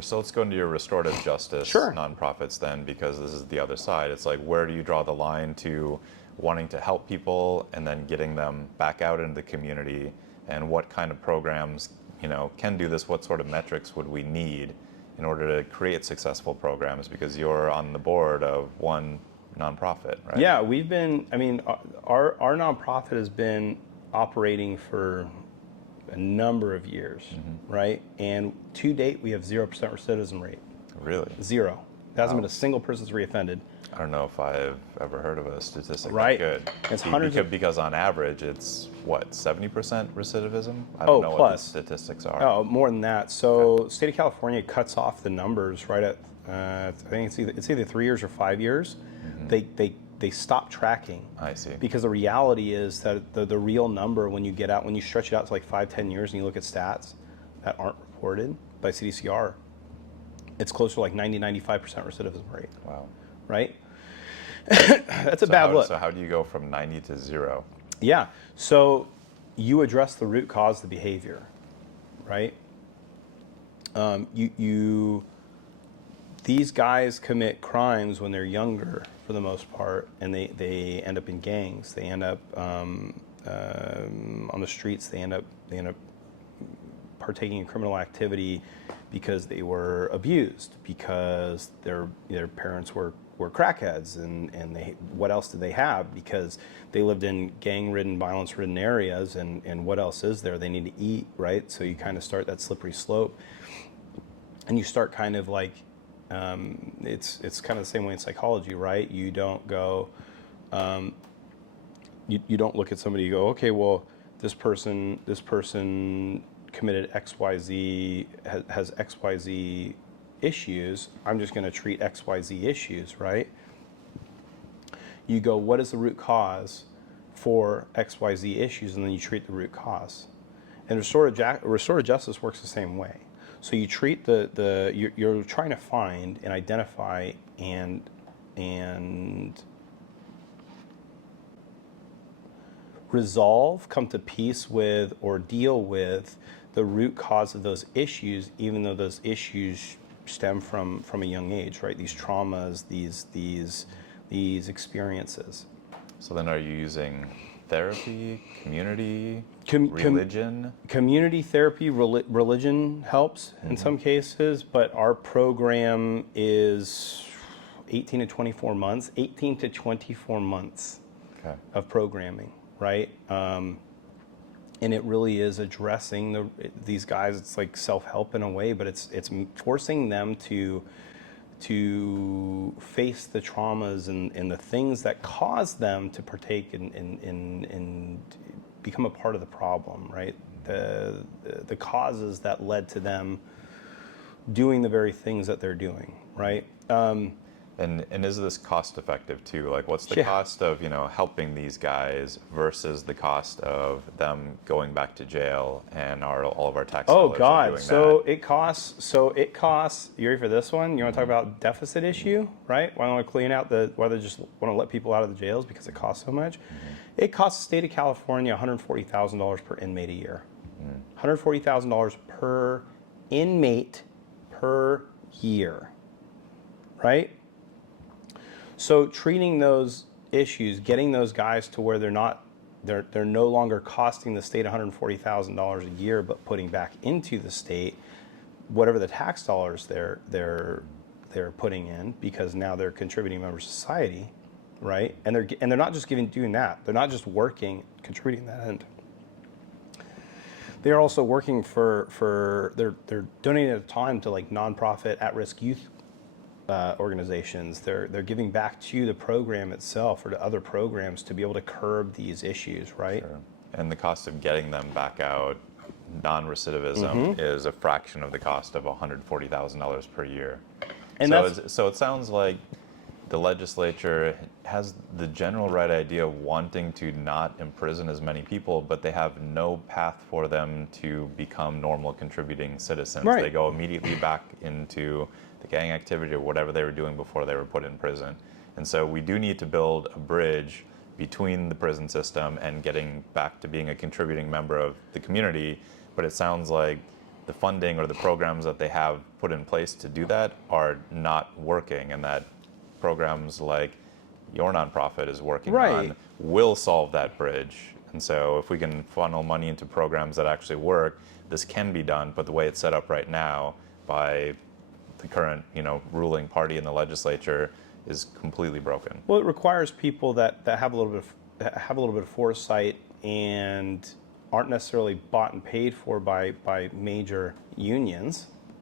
So let's go into your restorative justice Sure. nonprofits then, because this is the other side. It's like, where do you draw the line to wanting to help people and then getting them back out into the community, and what kind of programs, can do this? What sort of metrics would we need in order to create successful programs? Because you're on the board of one nonprofit, right? Yeah, our nonprofit has been operating for a number of years, right? And to date, we have 0% recidivism rate. Really? Zero. There hasn't been a single person that's reoffended. I don't know if I've ever heard of a statistic Right. that good. It's hundreds because on average, it's what, 70% recidivism? I Oh, don't know what the plus. statistics are. Oh, more than that. So, State of California cuts off the numbers right at I think it's either 3 years or 5 years. They stop tracking. I see. Because the reality is that the real number when you stretch it out to like 5-10 years and you look at stats that aren't reported by CDCR, it's closer to like 90-95% recidivism rate. Wow. Right? That's a bad look. So how do you go from 90 to 0? Yeah. So you address the root cause of the behavior, right? These guys commit crimes when they're younger, for the most part, and they end up in gangs. They end up on the streets. They end up partaking in criminal activity because they were abused, because their parents were crackheads, and what else did they have? Because they lived in gang-ridden, violence-ridden areas, and what else is there? They need to eat, right? So you kind of start that slippery slope, and you start kind of like, it's kind of the same way in psychology, right? You don't go, you don't look at somebody and go, okay, well, this person committed XYZ, has XYZ issues, I'm just going to treat XYZ issues, right? You go, what is the root cause for XYZ issues, and then you treat the root cause. And restorative justice works the same way. So you treat you're trying to find and identify and resolve, come to peace with, or deal with the root cause of those issues, even though those issues stem from a young age, right? These traumas, these experiences. So then are you using therapy, community, religion? Community therapy, religion helps in some cases, but our program is 18 to 24 months of programming, right? And it really is addressing these guys. It's like self-help in a way, but it's forcing them to face the traumas and the things that cause them to partake in become a part of the problem, right? The causes that led to them doing the very things that they're doing, right? And is this cost effective too? Like, what's the cost of helping these guys versus the cost of them going back to jail and all of our tax dollars are doing that? It costs. You ready for this one? You want to talk about deficit issue, right? Why don't we clean out why they just want to let people out of the jails because it costs so much? It costs the state of California $140,000 per inmate a year. $140,000 per inmate per year, right? So treating those issues, getting those guys to where they're no longer costing the state $140,000 a year, but putting back into the state whatever the tax dollars they're putting in, because now they're contributing members of society, right? And they're not just doing that. They're not just working, contributing that end. They're also working they're donating their time to like nonprofit at-risk youth organizations. They're giving back to the program itself or to other programs to be able to curb these issues, right? Sure. And the cost of getting them back out, non-recidivism, is a fraction of the cost of $140,000 per year. And so it sounds like the legislature has the general right idea of wanting to not imprison as many people, but they have no path for them to become normal contributing citizens. Right. They go immediately back into the gang activity or whatever they were doing before they were put in prison. And so we do need to build a bridge between the prison system and getting back to being a contributing member of the community. But it sounds like the funding or the programs that they have put in place to do that are not working, and that programs like your nonprofit is working Right. on will solve that bridge. And so if we can funnel money into programs that actually work, this can be done. But the way it's set up right now by the current, ruling party in the legislature is completely broken. Well, it requires people that have a little bit of foresight and aren't necessarily bought and paid for by major unions.